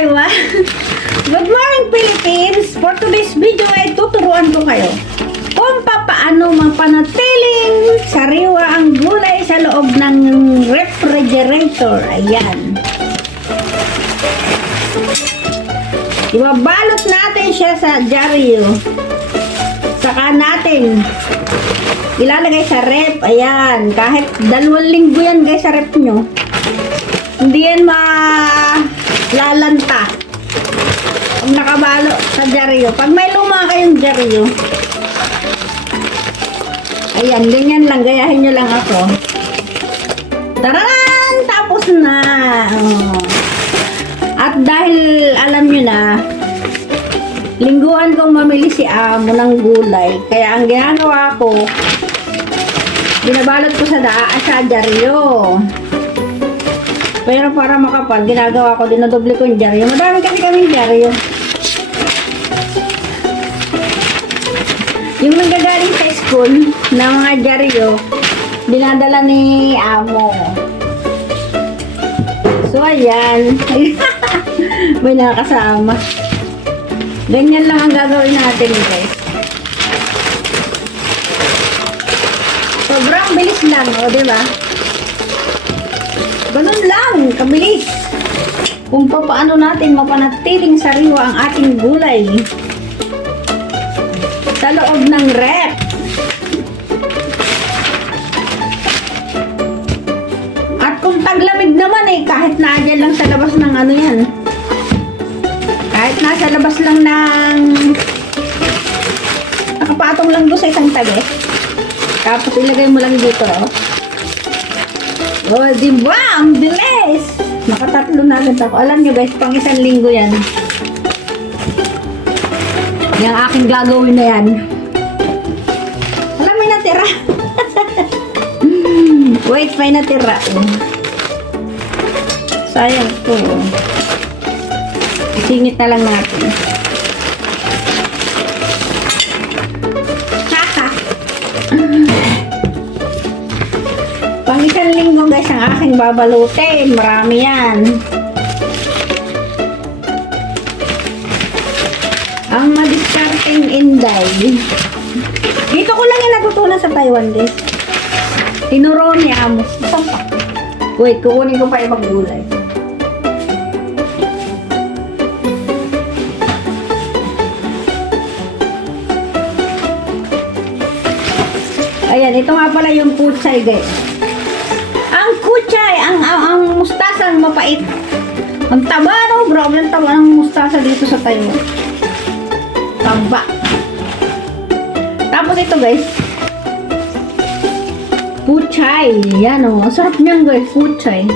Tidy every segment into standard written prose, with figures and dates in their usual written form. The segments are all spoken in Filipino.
Taiwan. Good morning, Philippines! For today's video ay tuturuan ko kayo kung paano mapanatiling sariwa ang gulay sa loob ng refrigerator. Ayan. Ibabalot natin siya sa dyaryo. Saka natin ilalagay sa rep. Ayan. Kahit 2 linggo yan guys sa rep nyo. Hindi yan malalanta. Pag nakabalo sa dyaryo. Pag may luma kayong dyaryo. Ayan. Ganyan lang. Gayahin nyo lang ako. Taran! Tapos na. Oh. At dahil alam nyo na, lingguhan kong mamili si amo ng gulay. Kaya ang ginagawa ko, binabalot ko sa dyaryo. Pero para makapal, ginagawa ko, dinodoble ko yung dyaryo. Madami kasi kaming dyaryo. Yung nanggagaling sa school na mga dyaryo, dinadala ni amo. So, ayan. May nakakasama. Ganyan lang ang gagawin natin, guys. Sobrang bilis lang, o, diba? Ganun lang, kabilis. Kung paano natin mapanatiling sariwa ang ating gulay sa loob ng rep. At kung taglamig naman kahit naadyan lang sa labas ng ano yan. Kahit nasa labas lang ng nakapatong lang doon sa isang tabi. Tapos ilagay mo lang dito. Oh, diba? Ang bilis! Nakatatlo na agad ako. Alam nyo guys, pang 1 linggo yan. Yung aking gagawin na yan. Alam, may natira. Wait, may natira. Sayang po. Isingit na lang natin. Pang 1 linggo guys ang aking babalutin. Marami yan. Ang madiskarting Inday. Dito ko lang yung natutunan sa Taiwan guys. Tinuro ni amo. Wait, kukunin ko pa ibang gulay. Ayan, ito nga pala yung kutsay guys. Ang kutsay, ang mustasa, ang mapait. Ang taba, no? Grabe ang taba ng mustasa dito sa Taiwan. Taba. Tapos ito guys. Kutsay. Yan o. Ang sarap niyan guys, kutsay.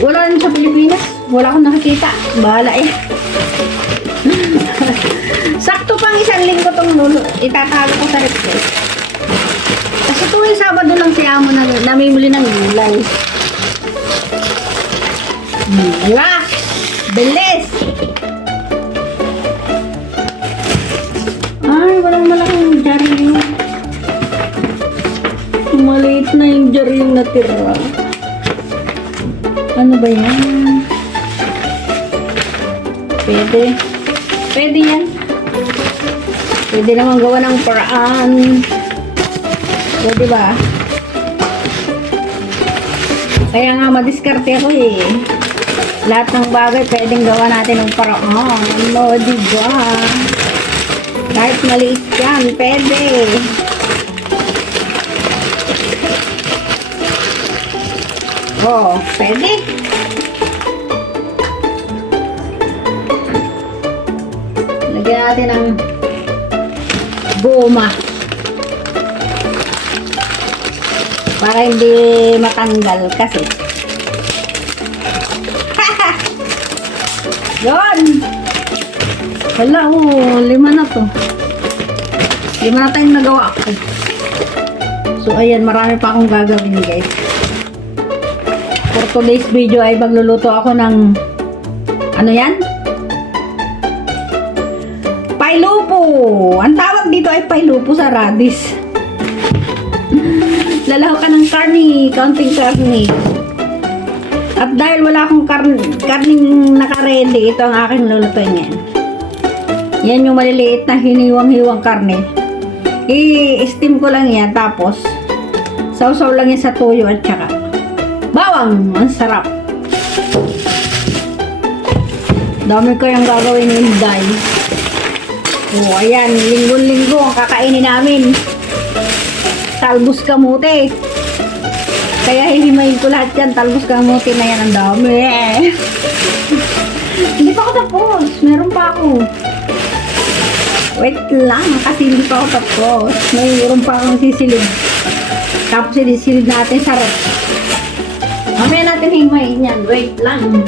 Wala rin sa Pilipinas. Wala akong nakikita. Bahala eh. Sakto pang 1 linggo itong itatalo ko sa rep guys. Kasi tuwing Sabado lang si amo na namimili ng gulay. Diba? Bilis! Ay, walang malaking dyaryo. Maliit na yung dyaryo yung natira. Ano ba yan? Pwede. Pwede yan. Pwede naman gawa ng paraan. So, diba? Kaya nga madiskarte ako eh. Lahat ng bagay pwedeng gawa natin ng paraan. Ano, diba? Kahit maliit yan, pwede. Oh, pwede. Lagyan natin ng goma. Para hindi matanggal kasi. Yun! Wala, 5 na to. 5 na tayong nagawa ko. So, ayan, marami pa akong gagawin guys. For today's video ay magluluto ako ng ano yan? Pailupo! Ang tawag dito ay pailupo sa radis. Lalaho ka ng karni, kaunting karni. At dahil wala akong karning naka-ready, ito ang aking lulutuin ngayon. Yan yung maliliit na hiniwang-hiwang karne. I-steam ko lang yan, tapos sausaw lang yan sa toyo at saka bawang. Ang sarap. Dami ko yung gagawin ng Inday. Oh, ayan, linggo-linggo ang kakainin namin. Talbos kamote. Kaya hihimayin ko lahat yan. Talbos kamote na yan. Ang dami. Hindi pa ako tapos. Meron pa ako. Wait lang. Kasi hindi pa ako tapos. Mayroon pa akong sisilid. Tapos silisilid natin sa rep. Mamaya natin hihimayin yan. Wait lang.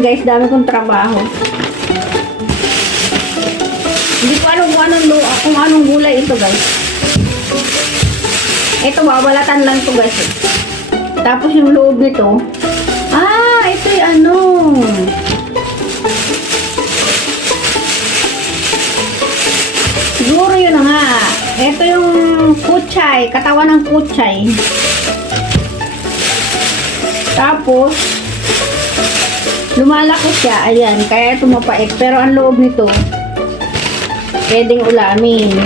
Guys, dami kong trabaho. Hindi ko alam kung anong gulay ito, guys. Ito, babalatan lang ito, guys. Tapos yung loob nito, ito yung ano. Siguro yun na nga. Ito yung kutsay, katawan ng kutsay. Tapos, lumalaki siya, ayan, kaya ito mapait. Pero ang loob nito, pwedeng ulamin.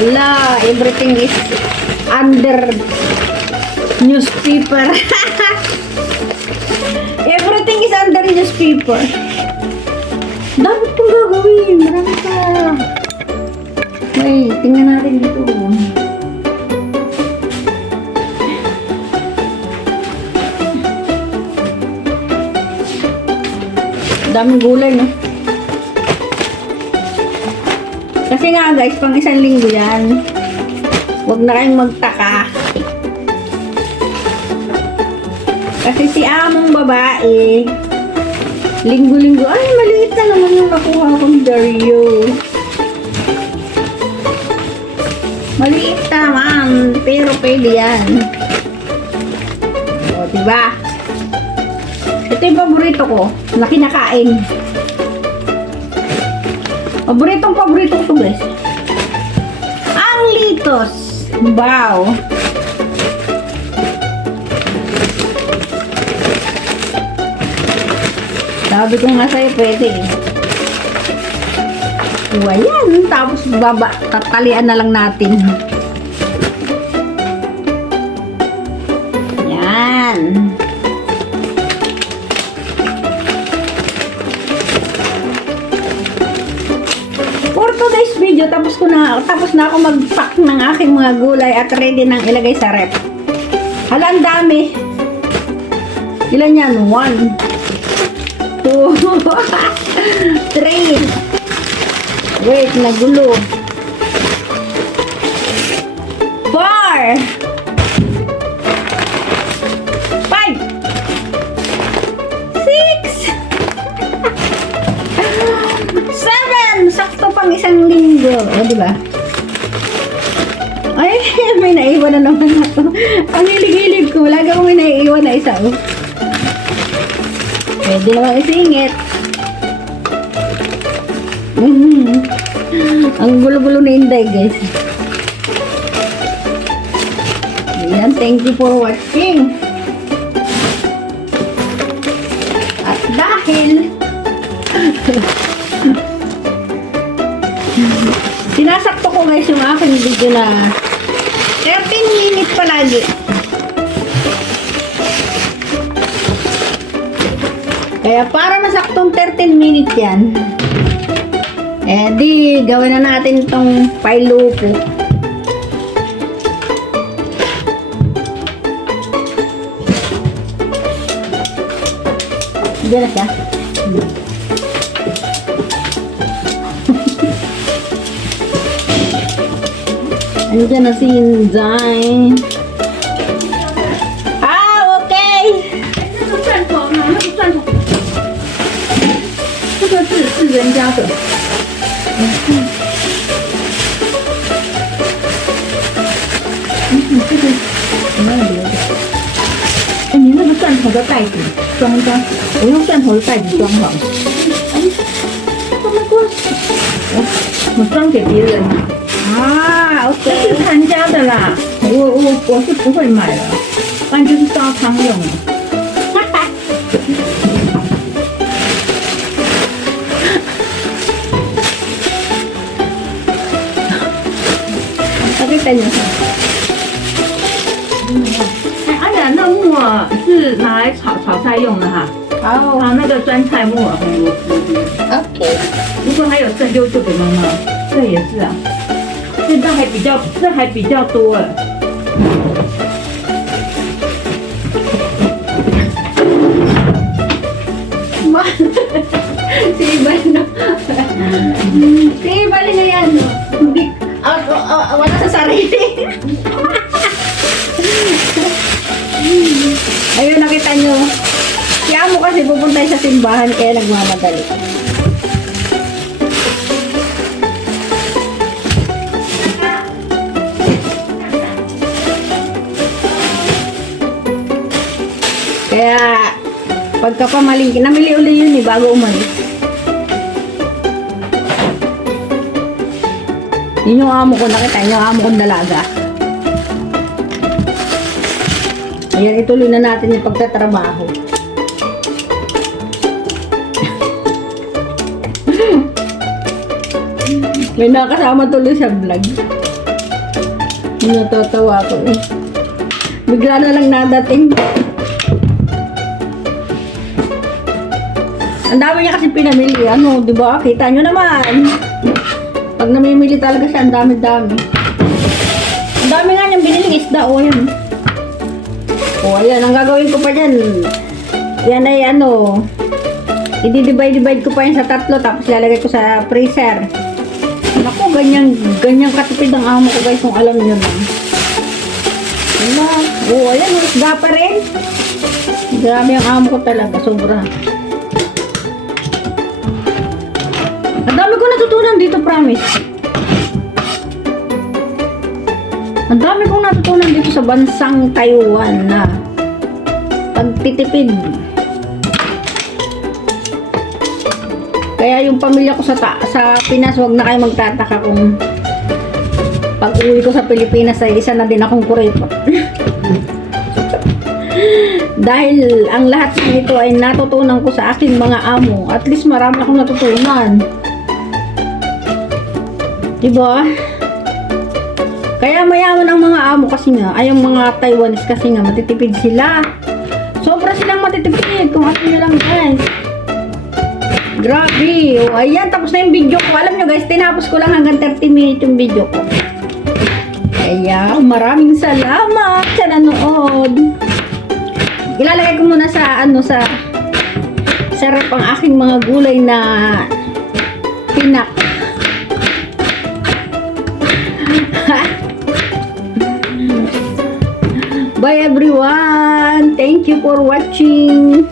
Ala, everything is under newspaper. Everything is under newspaper. Dami kong gagawin, marami pa. Wait, tingnan natin dito. Daming gulay, no? Kasi nga, guys, pang isang linggo yan. Huwag na kayong magtaka. Kasi si among babae, linggo-linggo, ay, maliit na naman yung nakuha kong Dario. Maliit naman, pero pwede yan. O, diba? Ito yung paborito ko na kinakain. Paborito ko ito, guys. Ang litos. Wow. Sabi ko nga sa'yo, pwede. Ayan. Tapos tatalian na lang natin. Yan. Today's video, tapos na ako mag-pack ng aking mga gulay at ready nang ilagay sa rep. Hala, ang dami. Ilan yan? 1, 2, 3. Wait, nagulo. 4, 5, 6, 7. Sakto pang isang linggo. O, diba? Ay, may naiwan na naman ako. Ang hilig-hilig ko. Lagi akong may naiiwan na isa. Oh. Pwede naman isingit. Ang gulo-gulo na Inday, guys. Ayan, thank you for watching. At dahil sinasakto ko, guys, yung aking video na 13 minutes palagi. Kaya para masaktong 13 minutes yan, di gawin na natin itong pailupo. Diyan na siya. Andiyan na si Inday. Okay. 这个是人家的。这个那个袋子装的，我用蒜头的袋子装好。哎，怎么过？我装给别人啊这是，OK。参加的啦，我是不会买的，不然就是烧汤用的。Nakita niyo. 哎，阿雅，那木耳是拿来炒菜用的哈，哦炒那个酸菜木耳。 ，OK。如果还有剩就给妈妈，这也是啊，这还比较多哎。Ma, si Ivan, no? Si Ivan na yan, no? Hindi, wala sa sarili. Ayun, nakita nyo. Si Amo kasi pupunta sa simbahan kaya nagmamadali. Kaya, pagka pamalingki, namili uli yun eh, bago umalis. Yun yung amo ko, nakita niyo, amo kong dalaga. Ayan, ituloy na natin yung pagtatrabaho. May nakasama tuloy sa vlog. Natatawa ko eh. Bigla na lang nadating. Ang dami niya kasi pinamili, ano, di ba? Kita nyo naman. Pag namimili talaga siya, ang dami-dami. Ang dami nga niyang biniling isda, o yan. O, ayan, ang gagawin ko pa dyan. Yan ay ano, i-divide ko pa yan sa 3, tapos lalagay ko sa freezer. Naku, ganyan katipid ang amo ko guys, kung alam nyo lang. Wala. O, ayan, isda pa rin. Grabe ang amo ko talaga, sobra. Ang dami ko natutunan dito, promise. Ang dami kong natutunan dito sa bansang Taiwan na pagtitipid. Kaya yung pamilya ko sa Pinas, wag na kayo magtataka kung pag uwi ko sa Pilipinas ay isa na din akong kuripot. Dahil ang lahat nito ay natutunan ko sa aking mga amo. At least marami akong natutunan. Diba? Kaya mayaman ang mga amo kasi nga, ay yung mga Taiwanese kasi nga, matitipid sila. Sobra silang matitipid kung ako nyo lang guys. Grabe. O, ayan, tapos na yung video ko. Alam nyo guys, tinapos ko lang hanggang 30 minutes yung video ko. Kaya, maraming salamat sa nanood. Ilalagay ko muna sa, ano, sa rep ang aking mga gulay na pinak. Bye everyone. Thank you for watching.